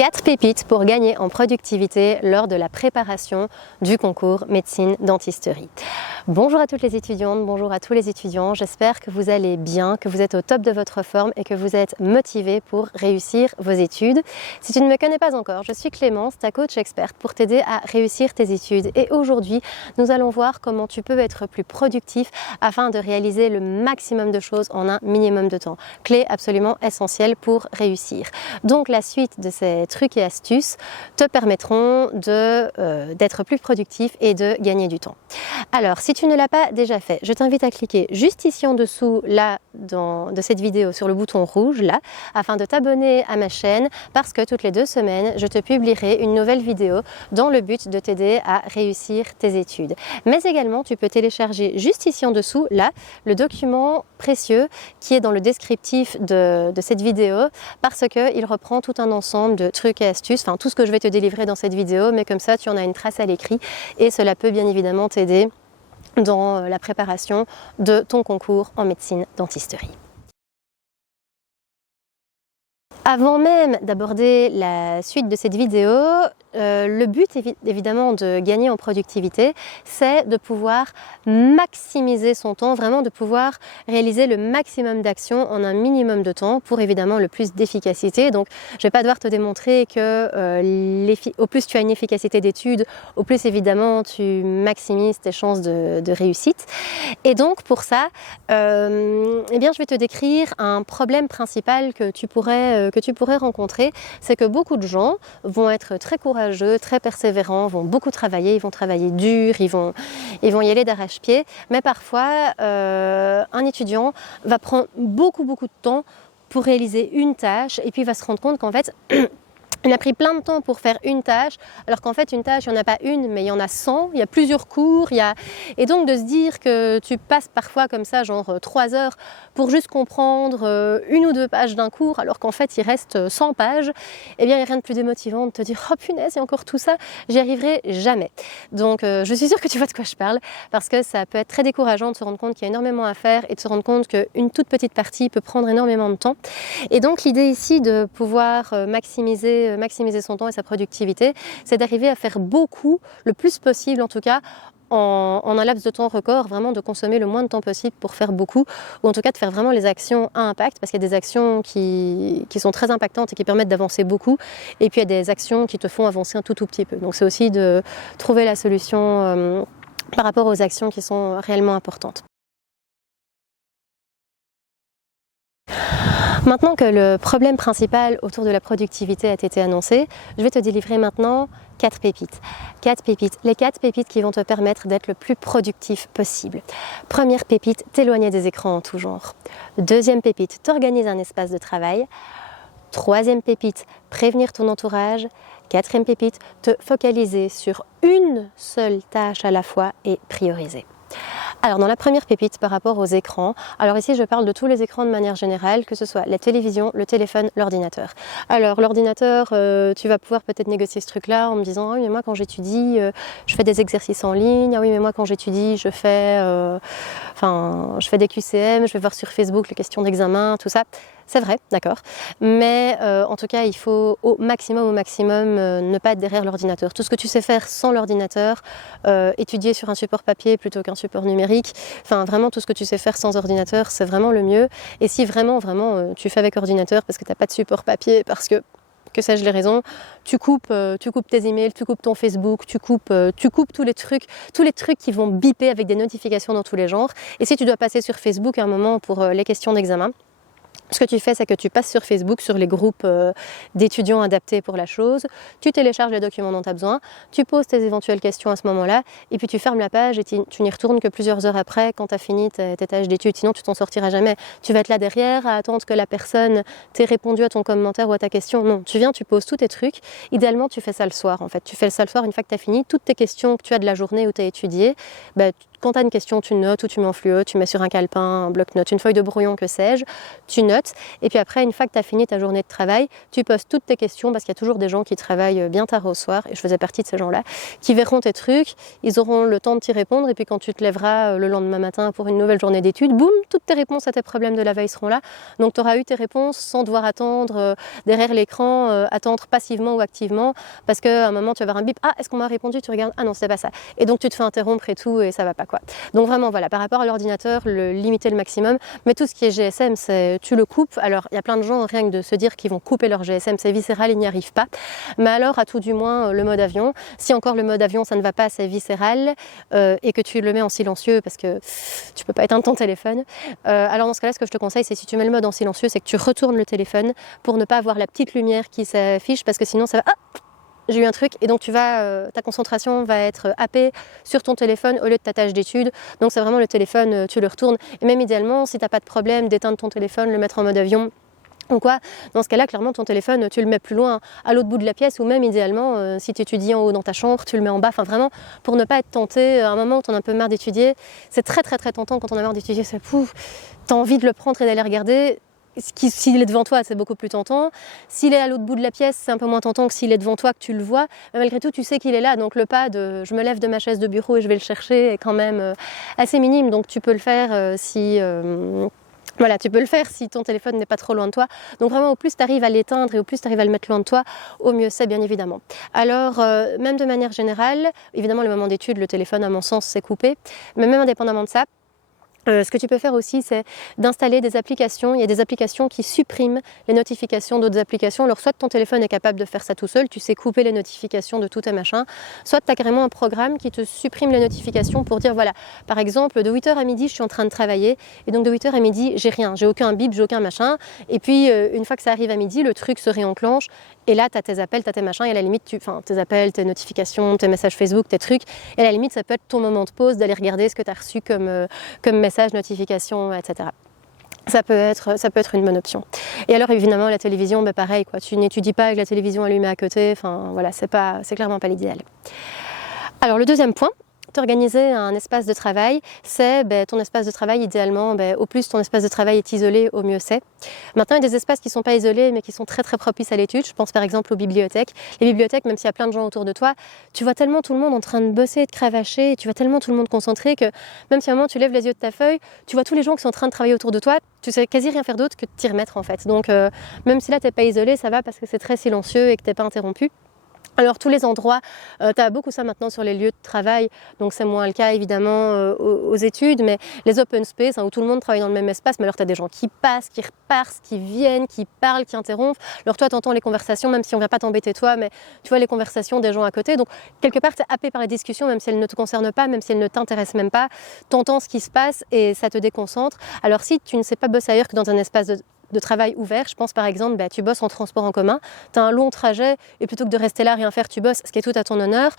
4 pépites pour gagner en productivité lors de la préparation du concours médecine dentisterie. Bonjour à toutes les étudiantes, bonjour à tous les étudiants, j'espère que vous allez bien, que vous êtes au top de votre forme et que vous êtes motivés pour réussir vos études. Si tu ne me connais pas encore, je suis Clémence, ta coach experte pour t'aider à réussir tes études. Et aujourd'hui, nous allons voir comment tu peux être plus productif afin de réaliser le maximum de choses en un minimum de temps. Clé absolument essentielle pour réussir. Donc la suite de ces trucs et astuces te permettront d'être plus productif et de gagner du temps. Alors, si tu ne l'as pas déjà fait, je t'invite à cliquer juste ici en dessous, là, de cette vidéo, sur le bouton rouge, là, afin de t'abonner à ma chaîne, parce que toutes les 2 semaines, je te publierai une nouvelle vidéo dans le but de t'aider à réussir tes études. Mais également, tu peux télécharger juste ici en dessous, là, le document précieux qui est dans le descriptif de cette vidéo, parce qu'il reprend tout un ensemble de trucs et astuces, enfin tout ce que je vais te délivrer dans cette vidéo, mais comme ça tu en as une trace à l'écrit et cela peut bien évidemment t'aider dans la préparation de ton concours en médecine dentisterie. Avant même d'aborder la suite de cette vidéo, le but évidemment de gagner en productivité, c'est de pouvoir maximiser son temps, vraiment de pouvoir réaliser le maximum d'actions en un minimum de temps pour évidemment le plus d'efficacité. Donc je ne vais pas devoir te démontrer que au plus tu as une efficacité d'études, au plus évidemment tu maximises tes chances de réussite. Et donc pour ça, eh bien, je vais te décrire un problème principal que tu pourrais rencontrer, c'est que beaucoup de gens vont être très courageux, très persévérants, vont beaucoup travailler, ils vont travailler dur, ils vont y aller d'arrache-pied, mais parfois un étudiant va prendre beaucoup de temps pour réaliser une tâche et puis il va se rendre compte qu'en fait il a pris plein de temps pour faire une tâche, alors qu'en fait une tâche, il n'y en a pas une, mais il y en a 100, il y a plusieurs cours, et donc de se dire que tu passes parfois comme ça, genre 3 heures, pour juste comprendre 1 ou 2 pages d'un cours, alors qu'en fait il reste 100 pages, eh bien il n'y a rien de plus démotivant de te dire « Oh punaise, il y a encore tout ça, j'y arriverai jamais ». Donc je suis sûre que tu vois de quoi je parle, parce que ça peut être très décourageant de se rendre compte qu'il y a énormément à faire et de se rendre compte qu'une toute petite partie peut prendre énormément de temps. Et donc l'idée ici de pouvoir maximiser son temps et sa productivité, c'est d'arriver à faire beaucoup, le plus possible en tout cas, en un laps de temps record, vraiment de consommer le moins de temps possible pour faire beaucoup, ou en tout cas de faire vraiment les actions à impact, parce qu'il y a des actions qui sont très impactantes et qui permettent d'avancer beaucoup, et puis il y a des actions qui te font avancer un tout petit peu. Donc c'est aussi de trouver la solution par rapport aux actions qui sont réellement importantes. Maintenant que le problème principal autour de la productivité a été annoncé, je vais te délivrer maintenant 4 pépites. 4 pépites. Les 4 pépites qui vont te permettre d'être le plus productif possible. Première pépite, t'éloigner des écrans en tout genre. Deuxième pépite, t'organiser un espace de travail. Troisième pépite, prévenir ton entourage. Quatrième pépite, te focaliser sur une seule tâche à la fois et prioriser. Alors dans la première pépite par rapport aux écrans, alors ici je parle de tous les écrans de manière générale, que ce soit la télévision, le téléphone, l'ordinateur. Alors l'ordinateur, tu vas pouvoir peut-être négocier ce truc-là en me disant « Ah oui mais moi quand j'étudie, je fais des exercices en ligne, ah oui mais moi quand j'étudie, je fais des QCM, je vais voir sur Facebook les questions d'examen, tout ça ». C'est vrai, d'accord, mais en tout cas il faut au maximum ne pas être derrière l'ordinateur. Tout ce que tu sais faire sans l'ordinateur, étudier sur un support papier plutôt qu'un support numérique, enfin vraiment tout ce que tu sais faire sans ordinateur, c'est vraiment le mieux. Et si vraiment tu fais avec ordinateur parce que tu n'as pas de support papier, parce que sais-je les raisons, tu coupes tes emails, tu coupes ton Facebook, tu coupes tous les trucs qui vont biper avec des notifications dans tous les genres. Et si tu dois passer sur Facebook à un moment pour les questions d'examen, ce que tu fais, c'est que tu passes sur Facebook, sur les groupes d'étudiants adaptés pour la chose, tu télécharges les documents dont tu as besoin, tu poses tes éventuelles questions à ce moment-là, et puis tu fermes la page et tu n'y retournes que plusieurs heures après quand tu as fini tes tâches d'études, sinon tu t'en sortiras jamais. Tu vas être là derrière à attendre que la personne t'ait répondu à ton commentaire ou à ta question. Non, tu viens, tu poses tous tes trucs. Idéalement, tu fais ça le soir en fait. Tu fais ça le soir une fois que tu as fini toutes tes questions que tu as de la journée où tu as étudié. quand tu as une question, tu notes ou tu mets en fluo, tu mets sur un calepin, un bloc-notes, une feuille de brouillon, que sais-je, tu notes. Et puis après, une fois que tu as fini ta journée de travail, tu poses toutes tes questions, parce qu'il y a toujours des gens qui travaillent bien tard au soir, et je faisais partie de ces gens-là, qui verront tes trucs, ils auront le temps de t'y répondre, et puis quand tu te lèveras le lendemain matin pour une nouvelle journée d'études, boum, toutes tes réponses à tes problèmes de la veille seront là. Donc tu auras eu tes réponses sans devoir attendre derrière l'écran, attendre passivement ou activement, parce qu'à un moment tu vas avoir un bip, ah, est-ce qu'on m'a répondu, tu regardes, ah non, c'est pas ça. Et donc tu te fais interrompre et tout, et ça va pas quoi. Donc vraiment voilà, par rapport à l'ordinateur, le limiter le maximum, mais tout ce qui est GSM, tu le coupes. Alors il y a plein de gens, rien que de se dire qu'ils vont couper leur GSM, c'est viscéral, ils n'y arrivent pas. Mais alors à tout du moins le mode avion, si encore le mode avion ça ne va pas, c'est viscéral, et que tu le mets en silencieux parce que tu peux pas éteindre ton téléphone, alors dans ce cas-là, ce que je te conseille, c'est si tu mets le mode en silencieux, c'est que tu retournes le téléphone pour ne pas avoir la petite lumière qui s'affiche, parce que sinon ça va, ah, j'ai eu un truc, et donc ta concentration va être happée sur ton téléphone au lieu de ta tâche d'étude. Donc c'est vraiment le téléphone, tu le retournes, et même idéalement, si tu n'as pas de problème d'éteindre ton téléphone, le mettre en mode avion ou quoi, dans ce cas-là, clairement, ton téléphone, tu le mets plus loin, à l'autre bout de la pièce, ou même idéalement, si tu étudies en haut dans ta chambre, tu le mets en bas, enfin vraiment, pour ne pas être tenté, à un moment où tu en as un peu marre d'étudier. C'est très très très tentant quand on a marre d'étudier, c'est pouf, tu as envie de le prendre et d'aller regarder. S'il est devant toi, c'est beaucoup plus tentant. S'il est à l'autre bout de la pièce, c'est un peu moins tentant que s'il est devant toi, que tu le vois. Mais malgré tout, tu sais qu'il est là. Donc le pas de je me lève de ma chaise de bureau et je vais le chercher est quand même assez minime. Donc tu peux le faire voilà, tu peux le faire si ton téléphone n'est pas trop loin de toi. Donc vraiment, au plus tu arrives à l'éteindre et au plus tu arrives à le mettre loin de toi, au mieux c'est, bien évidemment. Alors, même de manière générale, évidemment, le moment d'étude, le téléphone, à mon sens, c'est coupé. Mais même indépendamment de ça, ce que tu peux faire aussi, c'est d'installer des applications. Il y a des applications qui suppriment les notifications d'autres applications. Alors soit ton téléphone est capable de faire ça tout seul, tu sais couper les notifications de tout tes machins, soit tu as carrément un programme qui te supprime les notifications pour dire voilà, par exemple, de 8h à midi, je suis en train de travailler, et donc de 8h à midi, j'ai rien, j'ai aucun bip, j'ai aucun machin, et puis une fois que ça arrive à midi, le truc se réenclenche, et là tu as tes appels, tu as tes machins, et à la limite, tes appels, tes notifications, tes messages Facebook, tes trucs, et à la limite, ça peut être ton moment de pause, d'aller regarder ce que tu as reçu comme message, notifications, etc. Ça peut être une bonne option. Et alors évidemment la télévision, pareil, quoi. Tu n'étudies pas avec la télévision allumée à côté, enfin voilà, c'est clairement pas l'idéal. Alors le deuxième point, t'organiser un espace de travail, c'est ton espace de travail idéalement, au plus ton espace de travail est isolé, au mieux c'est. Maintenant, il y a des espaces qui ne sont pas isolés mais qui sont très très propices à l'étude. Je pense par exemple aux bibliothèques. Les bibliothèques, même s'il y a plein de gens autour de toi, tu vois tellement tout le monde en train de bosser et de cravacher, et tu vois tellement tout le monde concentré que même si à un moment tu lèves les yeux de ta feuille, tu vois tous les gens qui sont en train de travailler autour de toi, tu sais quasi rien faire d'autre que de t'y remettre en fait. Donc même si là t'es pas isolé, ça va parce que c'est très silencieux et que t'es pas interrompu. Alors tous les endroits, tu as beaucoup ça maintenant sur les lieux de travail, donc c'est moins le cas évidemment aux études, mais les open space où tout le monde travaille dans le même espace, mais alors tu as des gens qui passent, qui repassent, qui viennent, qui parlent, qui interrompent. Alors toi tu entends les conversations, même si on ne vient pas t'embêter toi, mais tu vois les conversations des gens à côté, donc quelque part tu es happé par les discussions, même si elles ne te concernent pas, même si elles ne t'intéressent même pas, tu entends ce qui se passe et ça te déconcentre. Alors si tu ne sais pas bosser ailleurs que dans un espace de travail ouvert, je pense par exemple, tu bosses en transport en commun, tu as un long trajet et plutôt que de rester là, rien faire, tu bosses, ce qui est tout à ton honneur,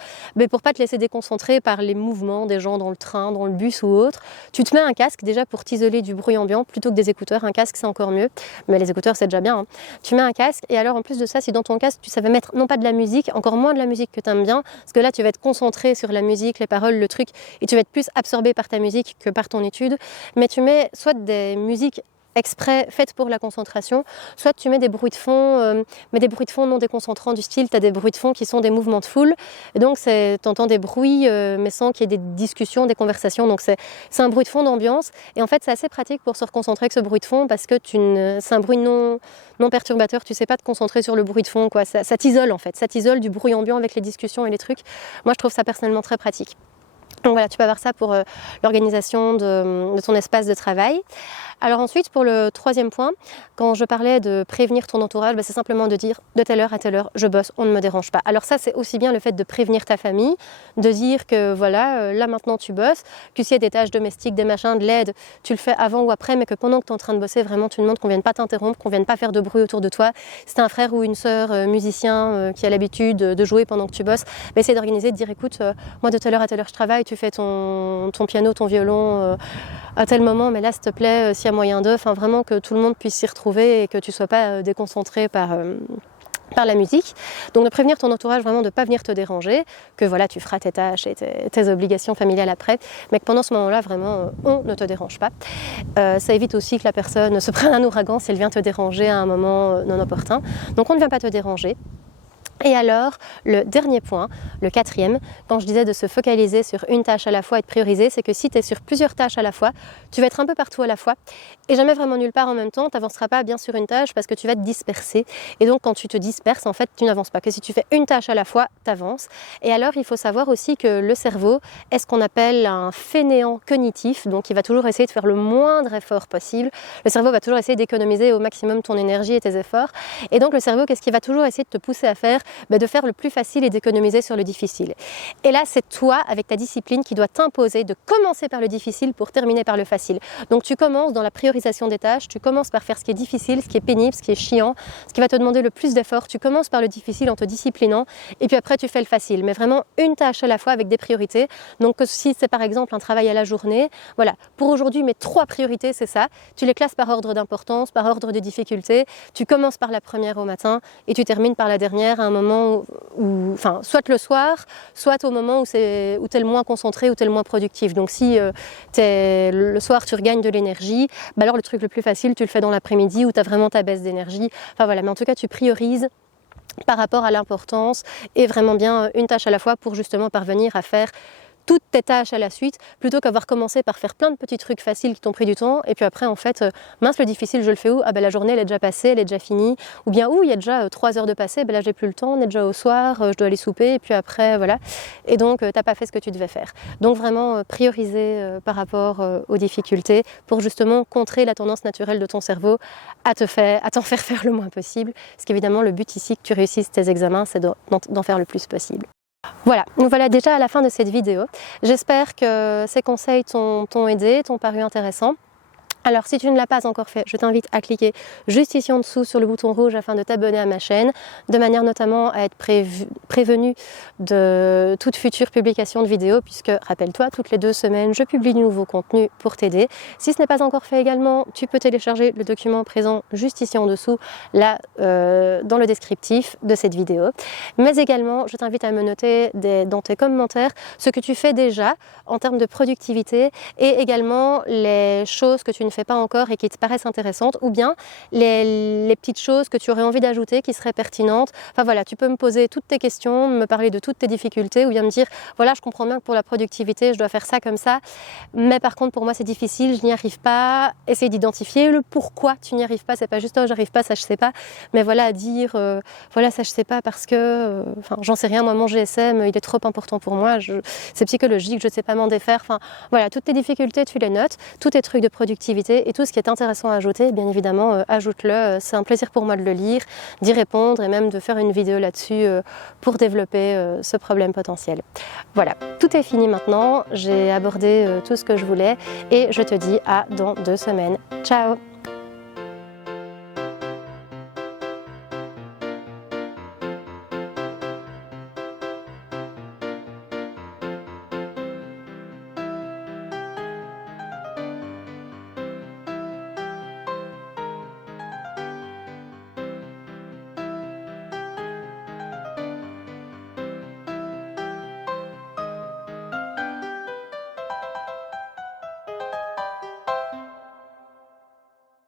pour pas te laisser déconcentrer par les mouvements des gens dans le train, dans le bus ou autre, tu te mets un casque déjà pour t'isoler du bruit ambiant plutôt que des écouteurs. Un casque c'est encore mieux, mais les écouteurs c'est déjà bien, hein. Tu mets un casque et alors en plus de ça, si dans ton casque tu savais mettre non pas de la musique, encore moins de la musique que tu aimes bien, parce que là tu vas être concentré sur la musique, les paroles, le truc, et tu vas être plus absorbé par ta musique que par ton étude, mais tu mets soit des musiques exprès faites pour la concentration, soit tu mets des bruits de fond, mais des bruits de fond non déconcentrants du style, tu as des bruits de fond qui sont des mouvements de foule, et donc tu entends des bruits mais sans qu'il y ait des discussions, des conversations, donc c'est un bruit de fond d'ambiance, et en fait c'est assez pratique pour se reconcentrer avec ce bruit de fond, parce que c'est un bruit non perturbateur, tu sais pas te concentrer sur le bruit de fond, quoi. Ça t'isole en fait, ça t'isole du bruit ambiant avec les discussions et les trucs. Moi je trouve ça personnellement très pratique. Donc voilà, tu peux avoir ça pour l'organisation de ton espace de travail. Alors ensuite, pour le troisième point, quand je parlais de prévenir ton entourage, c'est simplement de dire de telle heure à telle heure, je bosse, on ne me dérange pas. Alors ça, c'est aussi bien le fait de prévenir ta famille, de dire que voilà, là maintenant tu bosses, que s'il y a des tâches domestiques, des machins, de l'aide, tu le fais avant ou après, mais que pendant que tu es en train de bosser, vraiment tu demandes qu'on ne vienne pas t'interrompre, qu'on ne vienne pas faire de bruit autour de toi. Si tu as un frère ou une sœur musicien qui a l'habitude de jouer pendant que tu bosses, essaie d'organiser, de dire écoute, moi de telle heure à telle heure je travaille, tu fais ton piano, ton violon à tel moment, mais là s'il te plaît, s'il y a moyen d'eux, vraiment que tout le monde puisse s'y retrouver et que tu ne sois pas déconcentré par par la musique, donc de prévenir ton entourage vraiment de ne pas venir te déranger, que voilà tu feras tes tâches et tes obligations familiales après, mais que pendant ce moment-là vraiment on ne te dérange pas. Ça évite aussi que la personne se prenne un ouragan si elle vient te déranger à un moment non opportun, donc on ne vient pas te déranger. Et alors, le dernier point, le quatrième, quand je disais de se focaliser sur une tâche à la fois et de prioriser, c'est que si tu es sur plusieurs tâches à la fois, tu vas être un peu partout à la fois et jamais vraiment nulle part en même temps, tu n'avanceras pas bien sur une tâche parce que tu vas te disperser. Et donc quand tu te disperses, en fait, tu n'avances pas. Que si tu fais une tâche à la fois, tu avances. Et alors, il faut savoir aussi que le cerveau est ce qu'on appelle un fainéant cognitif, donc il va toujours essayer de faire le moindre effort possible. Le cerveau va toujours essayer d'économiser au maximum ton énergie et tes efforts. Et donc le cerveau, qu'est-ce qu'il va toujours essayer de te pousser à faire? De faire le plus facile et d'économiser sur le difficile. Et là, c'est toi, avec ta discipline, qui doit t'imposer de commencer par le difficile pour terminer par le facile. Donc tu commences dans la priorisation des tâches, tu commences par faire ce qui est difficile, ce qui est pénible, ce qui est chiant, ce qui va te demander le plus d'efforts. Tu commences par le difficile en te disciplinant et puis après tu fais le facile. Mais vraiment une tâche à la fois avec des priorités. Donc si c'est par exemple un travail à la journée, voilà, pour aujourd'hui mes 3 priorités, c'est ça. Tu les classes par ordre d'importance, par ordre de difficulté. Tu commences par la première au matin et tu termines par la dernière à un moment où, enfin, soit le soir, soit au moment où tu es le moins concentré, où tu es le moins productif. Donc si le soir tu regagnes de l'énergie, bah alors le truc le plus facile tu le fais dans l'après-midi où tu as vraiment ta baisse d'énergie. Enfin voilà, mais en tout cas tu priorises par rapport à l'importance et vraiment bien une tâche à la fois pour justement parvenir à faire toutes tes tâches à la suite, plutôt qu'avoir commencé par faire plein de petits trucs faciles qui t'ont pris du temps, et puis après en fait, mince le difficile je le fais où? Ah ben la journée elle est déjà passée, elle est déjà finie, ou bien il y a déjà 3 heures de passé, ben là j'ai plus le temps, on est déjà au soir, je dois aller souper, et puis après voilà, et donc t'as pas fait ce que tu devais faire. Donc vraiment prioriser par rapport aux difficultés, pour justement contrer la tendance naturelle de ton cerveau à t'en faire le moins possible, parce qu'évidemment le but ici que tu réussisses tes examens, c'est d'en faire le plus possible. Voilà, nous voilà déjà à la fin de cette vidéo. J'espère que ces conseils t'ont aidé, t'ont paru intéressants. Alors si tu ne l'as pas encore fait, je t'invite à cliquer juste ici en dessous sur le bouton rouge afin de t'abonner à ma chaîne, de manière notamment à être prévenu de toute future publication de vidéos, puisque rappelle-toi, toutes les 2 semaines, je publie de nouveaux contenus pour t'aider. Si ce n'est pas encore fait également, tu peux télécharger le document présent juste ici en dessous, là dans le descriptif de cette vidéo. Mais également, je t'invite à me noter dans tes commentaires ce que tu fais déjà en termes de productivité et également les choses que tu ne fais pas encore et qui te paraissent intéressantes, ou bien les petites choses que tu aurais envie d'ajouter qui seraient pertinentes. Enfin voilà, tu peux me poser toutes tes questions, me parler de toutes tes difficultés, ou bien me dire voilà, je comprends bien que pour la productivité je dois faire ça comme ça, mais par contre pour moi c'est difficile, je n'y arrive pas. Essayer d'identifier le pourquoi tu n'y arrives pas. C'est pas juste oh j'arrive pas, ça je sais pas, mais voilà, à dire voilà, ça je sais pas parce que enfin j'en sais rien, moi mon GSM il est trop important pour moi, c'est psychologique, je sais pas m'en défaire. Enfin voilà, toutes tes difficultés tu les notes, tous tes trucs de productivité et tout ce qui est intéressant à ajouter, bien évidemment, ajoute-le. C'est un plaisir pour moi de le lire, d'y répondre et même de faire une vidéo là-dessus pour développer ce problème potentiel. Voilà, tout est fini maintenant. J'ai abordé tout ce que je voulais et je te dis à dans 2 semaines. Ciao!